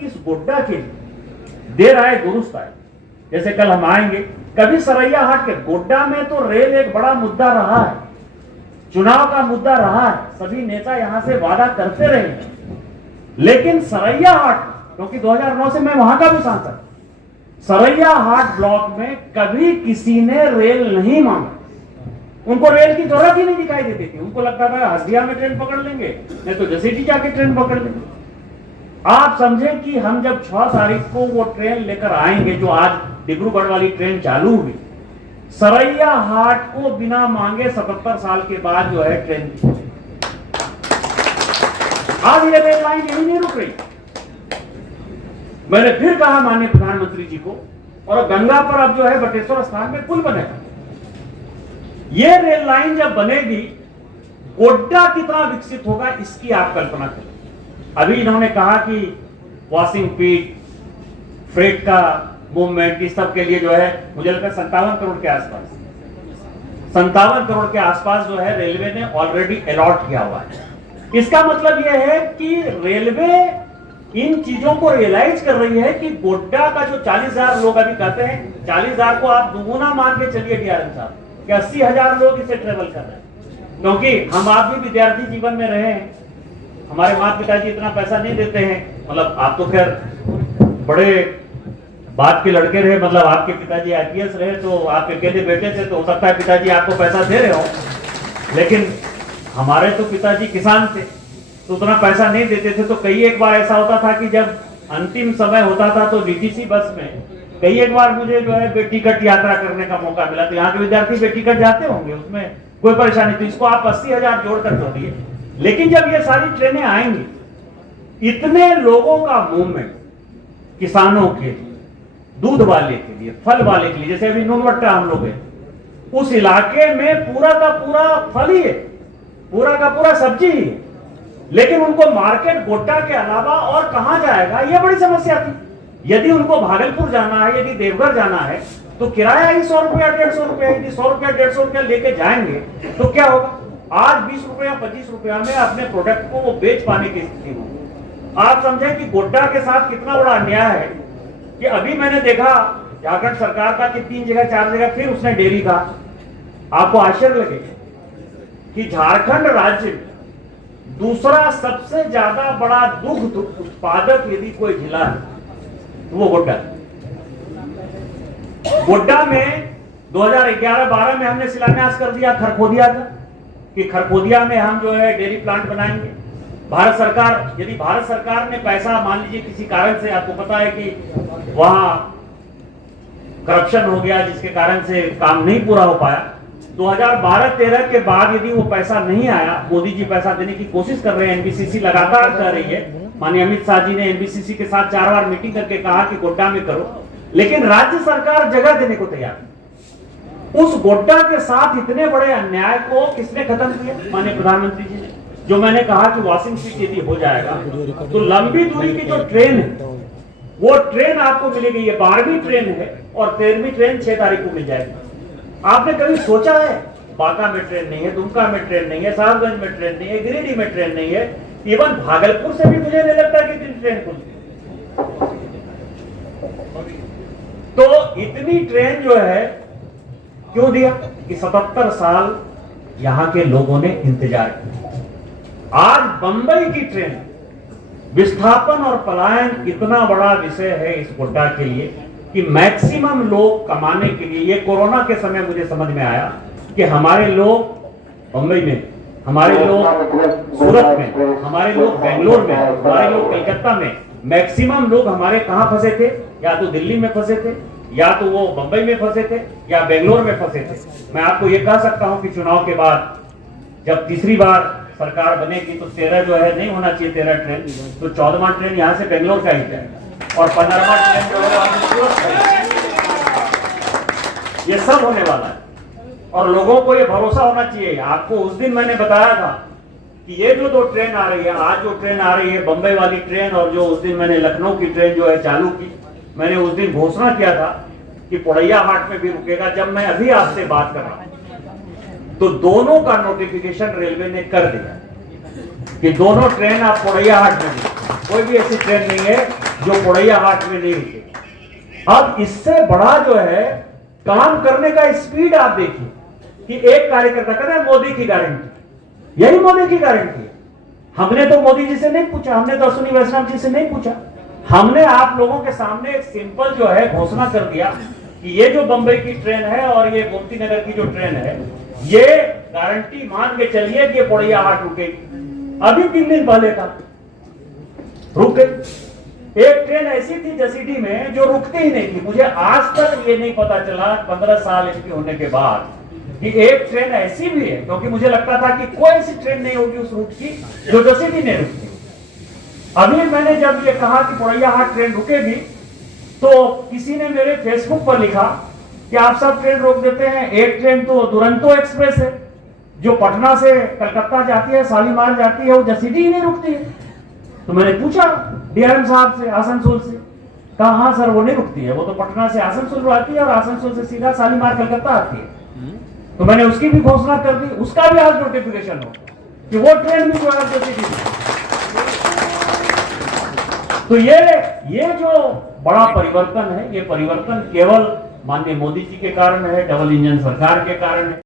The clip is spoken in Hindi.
किस गोड्डा के लिए देर आए दुरुस्त आए। जैसे कल हम आएंगे, कभी सरैयाहाट के गोड्डा में तो रेल एक बड़ा मुद्दा रहा है, चुनाव का मुद्दा रहा है, सभी नेता यहां से वादा करते रहे हैं। लेकिन सरैयाहाट, क्योंकि 2009 से मैं वहां का भी सांसद, सरैयाहाट ब्लॉक में कभी किसी ने रेल नहीं मांगा। उनको रेल की जरूरत ही नहीं दिखाई देती थी। उनको लगता था हल्दिया में ट्रेन पकड़ लेंगे, नहीं तो जसीटी जाके ट्रेन पकड़ लेंगे। आप समझें कि हम जब 6 तारीख को वो ट्रेन लेकर आएंगे, जो आज डिब्रूगढ़ वाली ट्रेन चालू हुई, सरैयाहाट को बिना मांगे 77 साल के बाद जो है ट्रेन, आज ये रेल लाइन यही नहीं रुक रही। मैंने फिर कहा माननीय प्रधानमंत्री जी को, और गंगा पर अब जो है बटेश्वर स्थान में पुल बनेगा। ये रेल लाइन जब बनेगी, गोड्डा कितना विकसित होगा इसकी आप कल्पना करें। अभी इन्होंने कहा कि वॉशिंग पीट, फ्रेट का मूवमेंट, इस सब के लिए जो है मुझे लगता है 57 करोड़ के आसपास, 57 करोड़ के आसपास जो है रेलवे ने ऑलरेडी अलॉट किया हुआ है। इसका मतलब यह है कि रेलवे इन चीजों को रियलाइज कर रही है कि गोड्डा का जो 40,000 लोग अभी कहते हैं, 40,000 को आप दुगुना मान के चलिए डीआरएम साहब, कि 80,000 लोग इसे ट्रेवल कर रहे हैं। क्योंकि हम आप भी विद्यार्थी जीवन में रहे हैं, हमारे माता पिताजी इतना पैसा नहीं देते हैं, मतलब आप तो खैर बड़े बात के लड़के रहे, मतलब आपके पिताजी आईपीएस रहे, तो आप अकेले बेटे थे, तो हो सकता है पिताजी आपको पैसा दे रहे हो, लेकिन हमारे तो पिताजी किसान थे, तो उतना पैसा नहीं देते थे। तो कई एक बार ऐसा होता था कि जब अंतिम समय होता था तो डीटीसी बस में कई एक बार मुझे जो है बेटिकट यात्रा करने का मौका मिला। तो यहाँ के विद्यार्थी बेटिकट जाते होंगे, उसमें कोई परेशानी, तो इसको आप 80,000 जोड़कर जोड़िए। लेकिन जब ये सारी ट्रेनें आएंगी, इतने लोगों का मूवमेंट, किसानों के लिए, दूध वाले के लिए, फल वाले के लिए, जैसे अभी नूनवट्टा हम लोग हैं, उस इलाके में पूरा का पूरा फल ही है, पूरा का पूरा सब्जी ही है, लेकिन उनको मार्केट गोड्डा के अलावा और कहां जाएगा, यह बड़ी समस्या थी। यदि उनको भागलपुर जाना है, यदि देवघर जाना है, तो किराया ही 100 रुपया 150 रुपया, यदि 100 रुपया 150 रुपया लेके जाएंगे तो क्या होगा? आज 20 रुपया 25 रुपया में अपने प्रोडक्ट को वो बेच पाने की स्थिति होगी। आप समझें कि गोड्डा के साथ कितना बड़ा अन्याय है कि अभी मैंने देखा झारखंड सरकार का कि 3 जगह 4 जगह फिर उसने डेयरी का। आपको आश्चर्य लगेगा कि झारखंड राज्य में दूसरा सबसे ज्यादा बड़ा दुग्ध उत्पादक यदि कोई जिला है तो वो गोड्डा। गोड्डा में 2011-12 में हमने शिलान्यास कर दिया खरखोदिया का, कि खरखोदिया में हम जो है डेयरी प्लांट बनाएंगे। भारत सरकार, यदि भारत सरकार ने पैसा, मान लीजिए किसी कारण से, आपको पता है कि वहां करप्शन हो गया जिसके कारण से काम नहीं पूरा हो पाया, 2012-13 के बाद यदि वो पैसा नहीं आया, मोदी जी पैसा देने की कोशिश कर रहे हैं, एनबीसीसी लगातार कर रही है, माननीय अमित शाह जी ने एनबीसीसी के साथ 4 बार मीटिंग करके कहा कि गोड्डा में करो, लेकिन राज्य सरकार जगह देने को तैयार। उस गोड्डा के साथ इतने बड़े अन्याय को किसने खत्म किया? माननीय प्रधानमंत्री जी ने। जो मैंने कहा कि वॉशिंग पीट यदि हो जाएगा तो लंबी दूरी की जो ट्रेन है वो ट्रेन आपको मिलेगी। ये 12वीं ट्रेन है और 13वीं ट्रेन 6 तारीख को मिल जाएगी। आपने कभी सोचा है बांका में ट्रेन नहीं है, दुमका में ट्रेन नहीं है, साहबगंज में ट्रेन नहीं है, गिरिडीह में ट्रेन नहीं है, इवन भागलपुर से भी मुझे नहीं लगता कि इतनी ट्रेन खुली। तो इतनी ट्रेन जो है क्यों दिया? कि 77 साल यहां के लोगों ने इंतजार किया। आज बंबई की ट्रेन, विस्थापन और पलायन इतना बड़ा विषय है इस गोड्डा के लिए कि मैक्सिमम लोग कमाने के लिए, ये कोरोना के समय मुझे समझ में आया कि हमारे लोग बंबई में, हमारे लोग सूरत में, हमारे लोग बेंगलोर में, हमारे लोग कलकत्ता में, मैक्सिमम लोग हमारे कहां फंसे थे? या तो दिल्ली में फंसे थे, या तो वो बंबई में फंसे थे, या बेंगलोर में फंसे थे। मैं आपको ये कह सकता हूं कि चुनाव के बाद जब तीसरी बार सरकार बनेगी तो 13 जो है नहीं होना चाहिए 13 ट्रेन, तो 14वां ट्रेन यहां से बेंगलोर का ही जाएगा और 15वां ट्रेन जो है वहां से सूरत का। ये सब होने वाला है और लोगों को ये भरोसा होना चाहिए। आपको उस दिन मैंने बताया था कि ये जो 2 ट्रेन आ रही है, आज जो ट्रेन आ रही है बंबई वाली ट्रेन, और जो उस दिन मैंने लखनऊ की ट्रेन जो है चालू की, मैंने उस दिन घोषणा किया था कि पोड़ैयाहाट में भी रुकेगा। जब मैं अभी आपसे बात कर रहा हूं तो दोनों का नोटिफिकेशन रेलवे ने कर दिया कि दोनों ट्रेन आप पोड़ैयाहाट में, कोई भी ऐसी ट्रेन नहीं है जो पोड़ैयाहाट में नहीं रुके। अब इससे बड़ा जो है काम करने का स्पीड आप देखिए कि एक कार्यकर्ता कहता है मोदी की गारंटी, यही मोदी की गारंटी है। हमने तो मोदी जी से नहीं पूछा, हमने तो अश्विनी वैष्णव जी से नहीं पूछा, हमने आप लोगों के सामने एक सिंपल जो है घोषणा कर दिया कि ये जो बंबई की ट्रेन है और ये गोमती नगर की जो ट्रेन है, ये गारंटी मान के चलिए कि पोड़ैयाहाट रुकेगी। अभी 3 दिन पहले का रुक गई। एक ट्रेन ऐसी थी जसीडीह में जो रुकती ही नहीं थी। मुझे आज तक ये नहीं पता चला 15 साल एमपी होने के बाद कि एक ट्रेन ऐसी भी है, क्योंकि मुझे लगता था कि कोई ऐसी ट्रेन नहीं होगी उस रूट की जो जसीडीह नहीं रुकती। अभी मैंने जब ये कहा कि पोड़ैयाहाट ट्रेन रुकेगी तो किसी ने मेरे फेसबुक पर लिखा कि आप सब ट्रेन रोक देते हैं, एक ट्रेन तो दुरंतो एक्सप्रेस है जो पटना से कलकत्ता जाती है, शालीमार जाती है, वो जसीडीह नहीं रुकती है। तो मैंने पूछा डीआरएम साहब से आसनसोल से, कहा हाँ सर वो नहीं रुकती है, वो तो पटना से आसनसोल आती है और आसनसोल से सीधा शालीमार कलकत्ता आती है। तो मैंने उसकी भी घोषणा कर दी, उसका भी आज नोटिफिकेशन हो कि वो ट्रेन भी जो है जसीडीह। तो ये जो बड़ा परिवर्तन है, ये परिवर्तन केवल माननीय मोदी जी के कारण है, डबल इंजन सरकार के कारण है।